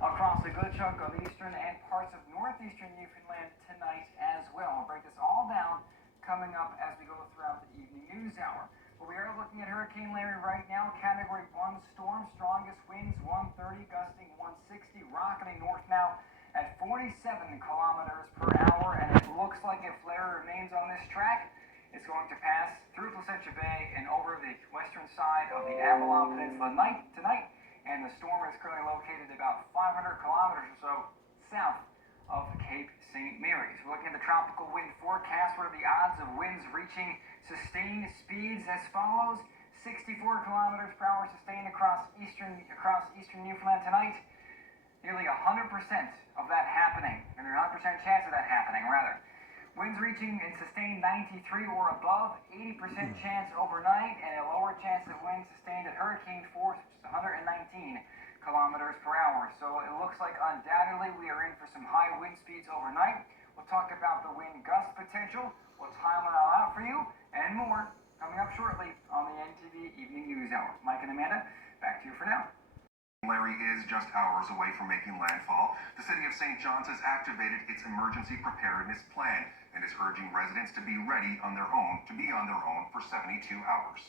across a good chunk of eastern and parts of northeastern Newfoundland tonight as well. We'll break this all down coming up as we go throughout the evening news hour. But we are looking at Hurricane Larry right now, Category 1 storm, strongest winds 130, gusting 160, rocketing north now at 47 kilometers per hour, and it looks like if Larry remains on this track, it's going to pass through Placentia Bay and over the western side of the Avalon Peninsula tonight, and the storm is currently located about 500 kilometers or so south of Cape St. Mary's. We're looking at the tropical wind forecast. What are the odds of winds reaching sustained speeds as follows? 64 kilometers per hour sustained across eastern Newfoundland tonight. Nearly 100% of that happening, and a 100% chance of that happening, rather. Winds reaching and sustained 93 or above, 80% chance overnight, and a lower chance of winds sustained at hurricane force, which is 119 kilometers per hour. So it looks like undoubtedly we are in for some high wind speeds overnight. We'll talk about the wind gust potential. We'll time it all out for you and more coming up shortly on the NTV Evening News Hour. Mike and Amanda, back to you for now. Larry is just hours away from making landfall. The city of St. John's has activated its emergency preparedness plan and is urging residents to be ready on their own for 72 hours.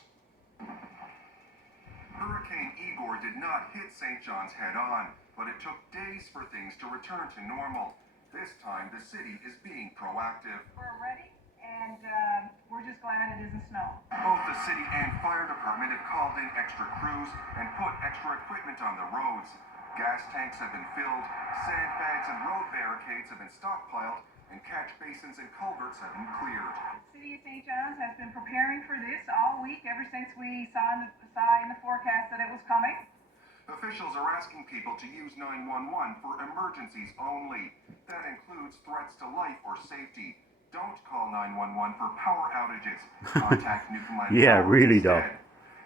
Hurricane Igor did not hit St. John's head-on, but it took days for things to return to normal. This time, the city is being proactive. We're ready, and we're just glad it isn't snow. Both the city and fire department have called in extra crews and put extra equipment on the roads. Gas tanks have been filled, sandbags and road barricades have been stockpiled, and catch basins and culverts have been cleared. The city of St. John's has been preparing for this all week, ever since we saw in the forecast that it was coming. Officials are asking people to use 911 for emergencies only. That includes threats to life or safety. Don't call 911 for power outages. Contact Newfoundland. Yeah, really instead.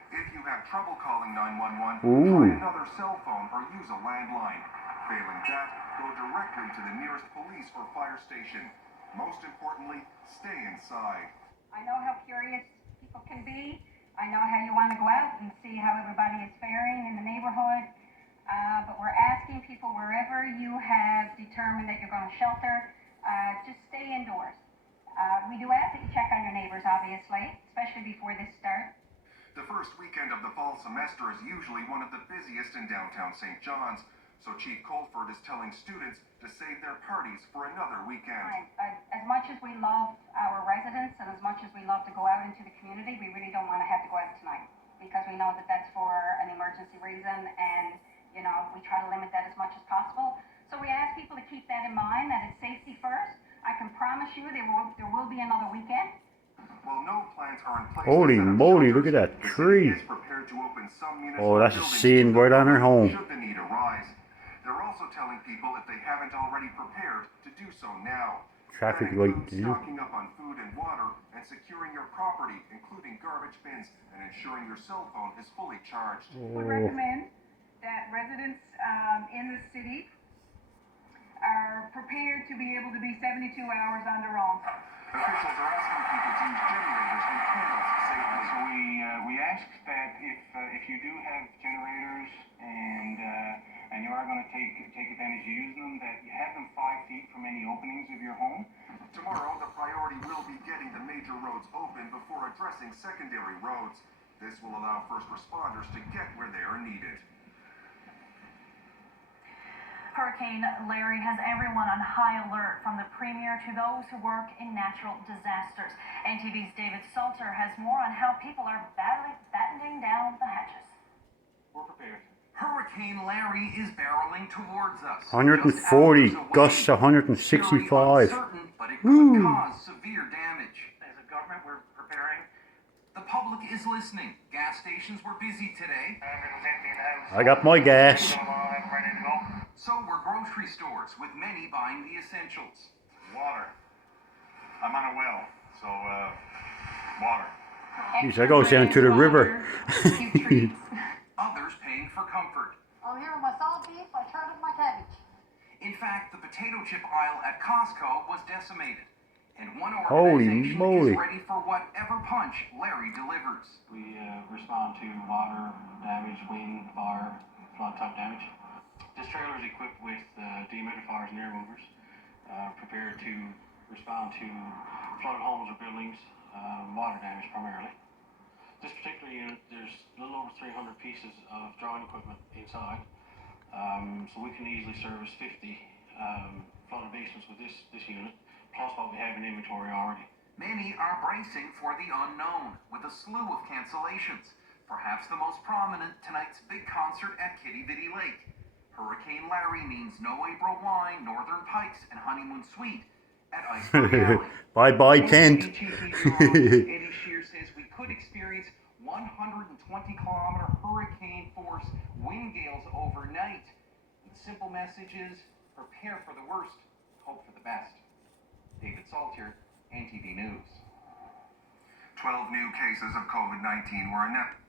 If you have trouble calling 911, try another cell phone or use a landline. Failing that, go directly to the nearest police or fire station. Most importantly, stay inside. I know how curious people can be. I know how you want to go out and see how everybody is faring in the neighborhood. But we're asking people, wherever you have determined that you're going to shelter, just stay indoors. We do ask that you check on your neighbors, obviously, especially before this starts. The first weekend of the fall semester is usually one of the busiest in downtown St. John's. So Chief Colford is telling students to save their parties for another weekend. As much as we love our residents and as much as we love to go out into the community, we really don't want to have to go out tonight because we know that that's for an emergency reason, and you know we try to limit that as much as possible. So we ask people to keep that in mind, that it's safety first. I can promise you there will be another weekend. Well, no plans are in place. Holy moly, look at that tree. Oh, that's a scene right on her home. Should the need arise. They're also telling people if they haven't already prepared to do so now. Traffic light. Stocking up on food and water and securing your property, including garbage bins, and ensuring your cell phone is fully charged. We recommend that residents in the city are prepared to be able to be 72 hours on their own. Officials are asking people to use generators and candles safely. So we ask that if you do have generators and you are going to take advantage of using them, that you have them 5 feet from any openings of your home. Tomorrow, the priority will be getting the major roads open before addressing secondary roads. This will allow first responders to get where they are needed. Hurricane Larry has everyone on high alert, from the premier to those who work in natural disasters. NTV's David Salter has more on how people are battening down the hatches. We're prepared. Hurricane Larry is barreling towards us. 140, gusts 165. But it could cause severe damage. As a government, we're preparing. The public is listening. Gas stations were busy today. Everything's empty in the house. I got my gas. I'm ready to go. So were grocery stores, with many buying the essentials. Water. I'm on a well, so water. Jeez, I goes down to the river. Others paying for comfort. I'm here with my salt beef, I tried with my cabbage. In fact, the potato chip aisle at Costco was decimated. And one Holy organization moly. is ready for whatever punch Larry delivers. We respond to water damage, wind, fire, flood type damage. District trailers equipped with dehumidifiers and air movers, prepared to respond to flooded homes or buildings, water damage primarily. This particular unit, there's a little over 300 pieces of drawing equipment inside, so we can easily service 50 flooded basements with this unit, plus what we have in inventory already. Many are bracing for the unknown, with a slew of cancellations. Perhaps the most prominent, tonight's big concert at Kitty Vitty Lake. Hurricane Larry means no April wine, Northern Pikes, and honeymoon suite at Iceberg Alley. Bye-bye tent. Eddie Shear says we could experience 120-kilometer hurricane-force wind gales overnight. And the simple message is, prepare for the worst, hope for the best. David Salter, NTV News. 12 new cases of COVID-19 were announced.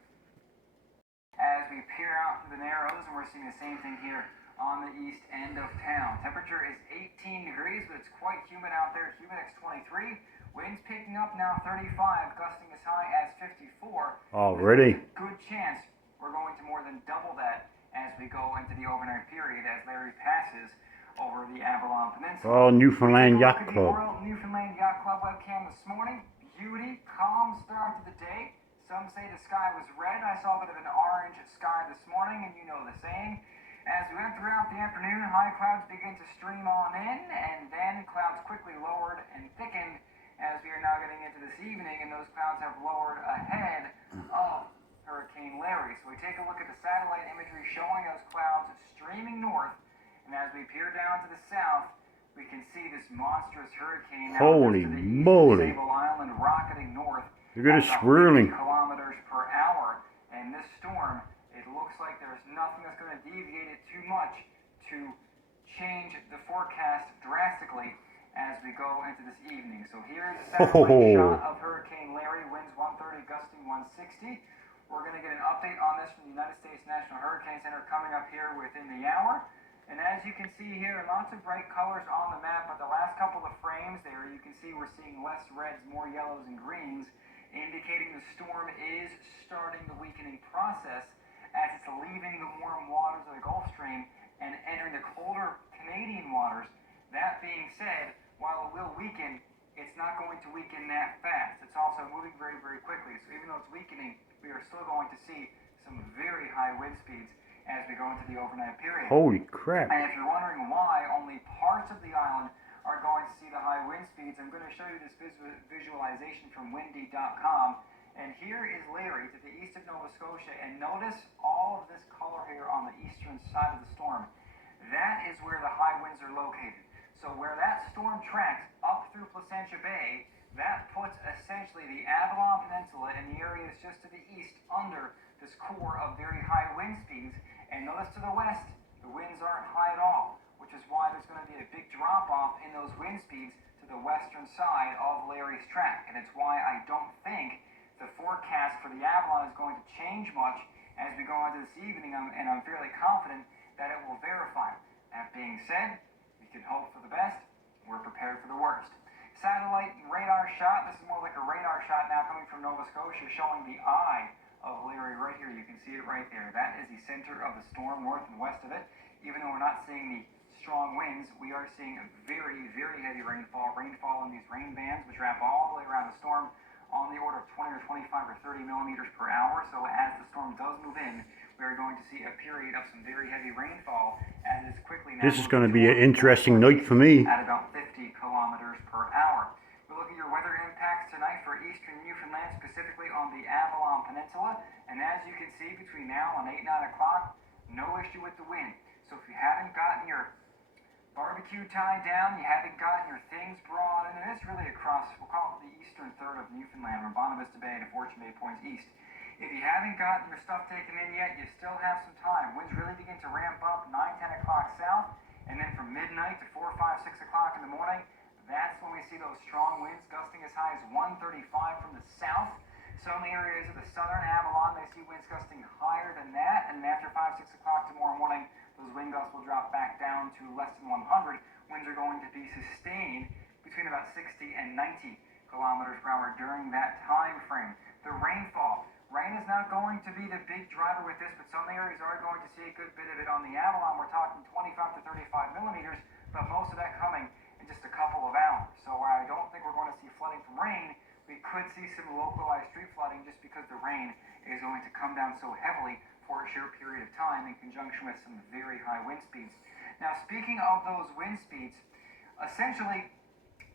As we peer out through the Narrows, and we're seeing the same thing here on the east end of town. Temperature is 18 degrees, but it's quite humid out there. Humidex 23. Winds picking up now 35, gusting as high as 54. Already. There's a good chance we're going to more than double that as we go into the overnight period as Larry passes over the Avalon Peninsula. Oh, Newfoundland Yacht The Club. Royal Newfoundland Yacht Club webcam this morning. Beauty, calm start to the day. Some say the sky was red. I saw a bit of an orange sky this morning, and you know the saying. As we went throughout the afternoon, high clouds begin to stream on in, and then clouds quickly lowered and thickened as we are now getting into this evening, and those clouds have lowered ahead of Hurricane Larry. So we take a look at the satellite imagery showing those clouds streaming north, and as we peer down to the south, we can see this monstrous hurricane now Holy just to the east moly. of Sable Island rocketing north. Look at it about swirling. 50 kilometers per hour, and this storm, it looks like there's nothing that's going to deviate it too much to change the forecast drastically as we go into this evening. So here's a satellite shot of Hurricane Larry, winds 130, gusting 160. We're going to get an update on this from the United States National Hurricane Center coming up here within the hour. And as you can see here, lots of bright colors on the map, but the last couple of frames there, you can see we're seeing less reds, more yellows and greens, indicating the storm is starting the weakening process as it's leaving the warm waters of the Gulf Stream and entering the colder Canadian waters. That being said, while it will weaken, it's not going to weaken that fast. It's also moving very, very quickly. So even though it's weakening, we are still going to see some very high wind speeds as we go into the overnight period. Holy crap. And if you're wondering why only parts of the island are going to see the high wind speeds, I'm going to show you this visualization from windy.com. And here is Larry to the east of Nova Scotia. And notice all of this color here on the eastern side of the storm. That is where the high winds are located. So where that storm tracks up through Placentia Bay, that puts essentially the Avalon Peninsula and the areas just to the east under this core of very high wind speeds. And notice to the west, the winds aren't high at all, which is why there's going to be a big drop-off in those wind speeds to the western side of Larry's track. And it's why I don't think the forecast for the Avalon is going to change much as we go into this evening, and I'm fairly confident that it will verify. That being said, we can hope for the best. We're prepared for the worst. Satellite radar shot. This is more like a radar shot now coming from Nova Scotia, showing the eye of Larry right here. You can see it right there. That is the center of the storm, north and west of it. Even though we're not seeing the strong winds, we are seeing a very, very heavy rainfall. Rainfall in these rain bands, which wrap all the way around the storm on the order of 20 or 25 or 30 millimeters per hour. So as the storm does move in, we are going to see a period of some very heavy rainfall as it's quickly now. This is going to be an interesting night for me. At about 50 kilometers per hour. We'll look at your weather impacts tonight for eastern Newfoundland, specifically on the Avalon Peninsula. And as you can see, between now and 8, 9 o'clock, no issue with the wind. So if you haven't gotten your barbecue tied down, you haven't gotten your things brought in, and it's really across, we'll call it the eastern third of Newfoundland, from Bonavista Bay to Fortune Bay points east. If you haven't gotten your stuff taken in yet, you still have some time. Winds really begin to ramp up 9, 10 o'clock south, and then from midnight to 4, 5, 6 o'clock in the morning, that's when we see those strong winds gusting as high as 135 from the south. Some areas of the southern Avalon, they see winds gusting higher than that, and after 5, 6 o'clock tomorrow morning, those wind gusts will drop back down to less than 100. Winds are going to be sustained between about 60 and 90 kilometers per hour during that time frame. The rainfall. Rain is not going to be the big driver with this, but some areas are going to see a good bit of it. On the Avalon, we're talking 20 see some localized street flooding just because the rain is going to come down so heavily for a short period of time in conjunction with some very high wind speeds. Now, speaking of those wind speeds, essentially,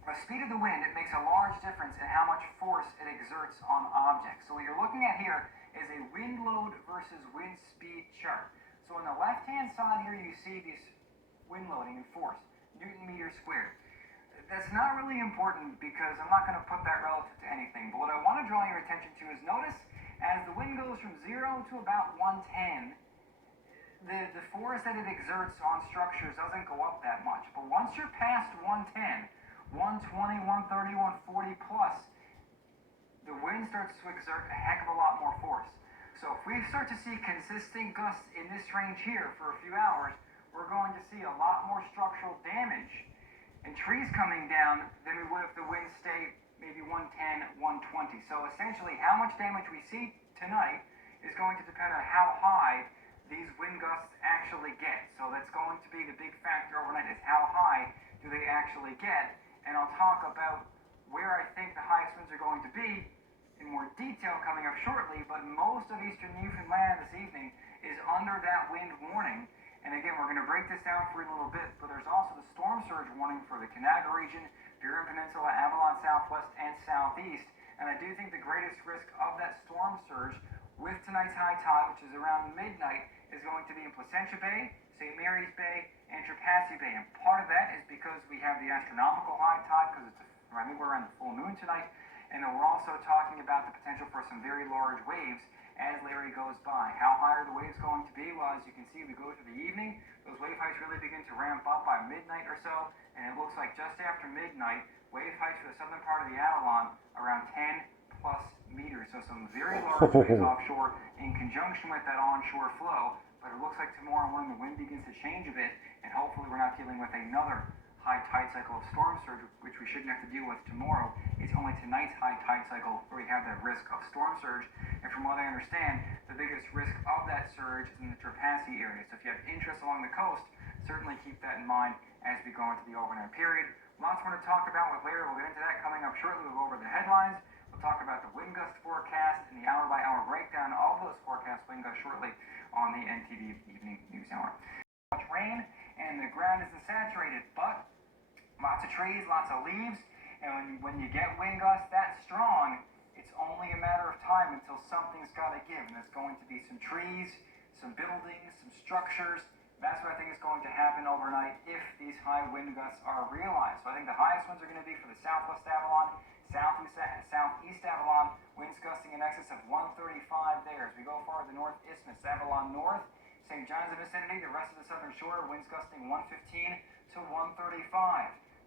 the speed of the wind, it makes a large difference in how much force it exerts on objects. So what you're looking at here is a wind load versus wind speed chart. So on the left-hand side here, you see this wind loading and force, Newton meter squared. That's not really important because I'm not going to put that relative to anything. But what I want to draw your attention to is notice as the wind goes from 0 to about 110, the force that it exerts on structures doesn't go up that much. But once you're past 110, 120, 130, 140 plus, the wind starts to exert a heck of a lot more force. So if we start to see consistent gusts in this range here for a few hours, we're going to see a lot more structural damage and trees coming down than we would if the winds stay maybe 110, 120. So essentially how much damage we see tonight is going to depend on how high these wind gusts actually get. So that's going to be the big factor overnight, is how high do they actually get. And I'll talk about where I think the highest winds are going to be in more detail coming up shortly, but most of eastern Newfoundland this evening is under that wind warning. And again, we're going to break this down for you a little bit, but there's also the storm surge warning for the Canaga region, Burin Peninsula, Avalon Southwest, and Southeast. And I do think the greatest risk of that storm surge with tonight's high tide, which is around midnight, is going to be in Placentia Bay, St. Mary's Bay, and Trepassey Bay. And part of that is because we have the astronomical high tide, because I think we're on the full moon tonight. And then we're also talking about the potential for some very large waves as Larry goes by. How high are the waves going to be? Well, as you can see, we go through the evening, those wave heights really begin to ramp up by midnight or so, and it looks like just after midnight, wave heights for the southern part of the Avalon around 10 plus meters. So some very large waves offshore in conjunction with that onshore flow, but it looks like tomorrow morning the wind begins to change a bit, and hopefully we're not dealing with another high tide cycle of storm surge, which we shouldn't have to deal with tomorrow. It's only tonight's high tide cycle where we have that risk of storm surge. And from what I understand, the biggest risk of that surge is in the Trepassey area. So if you have interest along the coast, certainly keep that in mind as we go into the overnight period. Lots more to talk about with Larry. We'll get into that coming up shortly. We'll go over the headlines. We'll talk about the wind gust forecast and the hour-by-hour breakdown of those forecast wind gusts shortly on the NTV Evening News Hour. Much rain and the ground is saturated, but lots of trees, lots of leaves, and when you get wind gusts that strong, it's only a matter of time until something's got to give, and there's going to be some trees, some buildings, some structures. That's what I think is going to happen overnight if these high wind gusts are realized. So I think the highest winds are going to be for the southwest Avalon, southeast Avalon, winds gusting in excess of 135 there. As we go far to the North Isthmus, Avalon North, St. John's vicinity, the rest of the southern shore, winds gusting 115 to 135.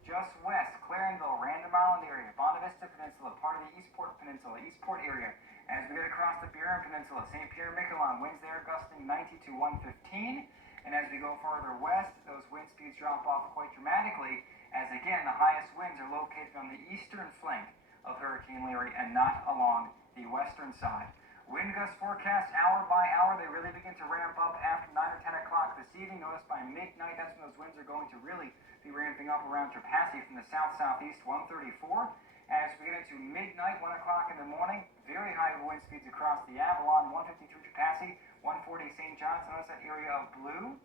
Just west, Clarenville, Random Island area, Bonavista Peninsula, part of the Eastport Peninsula, Eastport area. As we get across the Burin Peninsula, St. Pierre-Miquelon, winds there gusting 90 to 115. And as we go farther west, those wind speeds drop off quite dramatically, as again, the highest winds are located on the eastern flank of Hurricane Larry and not along the western side. Wind gust forecast hour by hour, they really begin to ramp up after 9 or 10 o'clock this evening. Notice by midnight, that's when those winds are going to really be ramping up around Trepassey from the south-southeast, 134. As we get into midnight, 1 o'clock in the morning, very high wind speeds across the Avalon, 153 Trepassey, 140 St. John's. Notice that area of blue?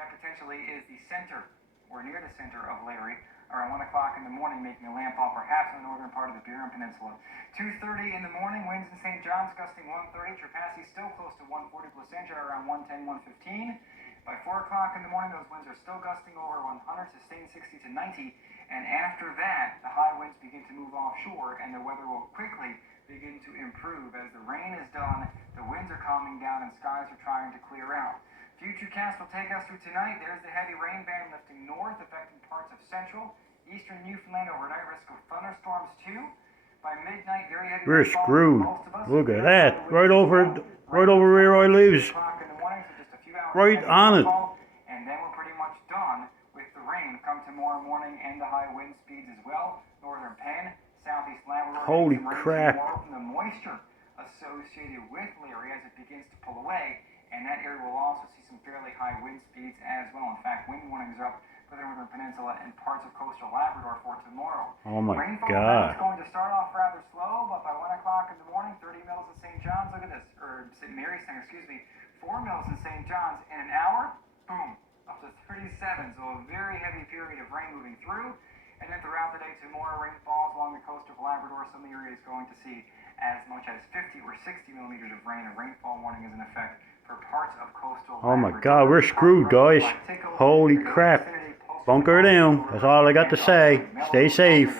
That potentially is the center, or near the center of Larry, around 1 o'clock in the morning, making a landfall perhaps in the northern part of the Burin Peninsula. 2:30 in the morning, winds in St. John's gusting 130, Trepassey still close to 140, Placentia around 110, 115. By 4 o'clock in the morning, those winds are still gusting over 100, sustained 60 to 90, and after that, the high winds begin to move offshore, and the weather will quickly begin to improve. As the rain is done, the winds are calming down, and skies are trying to clear out. Futurecast will take us through tonight. There's the heavy rain band lifting north, affecting parts of central, eastern Newfoundland overnight, risk of thunderstorms too. By midnight, very heavy We're rainfall screwed. for most of us. Look at that. Right over where I lives. Right on it. And then we're pretty much done with the rain come tomorrow morning and the high wind speeds as well. Northern Penn, southeast Labrador. Holy crap. From the moisture associated with Larry as it begins to pull away. And that area will also see some fairly high wind speeds as well. In fact, wind warnings are up for the Northern Peninsula and parts of coastal Labrador for tomorrow. Oh my Rainfall God. is going to start off rather slow, but by 1 o'clock in the morning, 30 mils in St. John's. Look at this, or St. Mary's, excuse me, 4 mils in St. John's in an hour. Boom, up to 37. So a very heavy period of rain moving through. And then throughout the day, tomorrow, rain falls along the coast of Labrador. Some areas going to see as much as 50 or 60 millimeters of rain. A rainfall warning is in effect for parts of coastal Oh my Labrador. God, we're screwed, guys. Holy crap. Bunker down. That's all I got to say. Stay safe.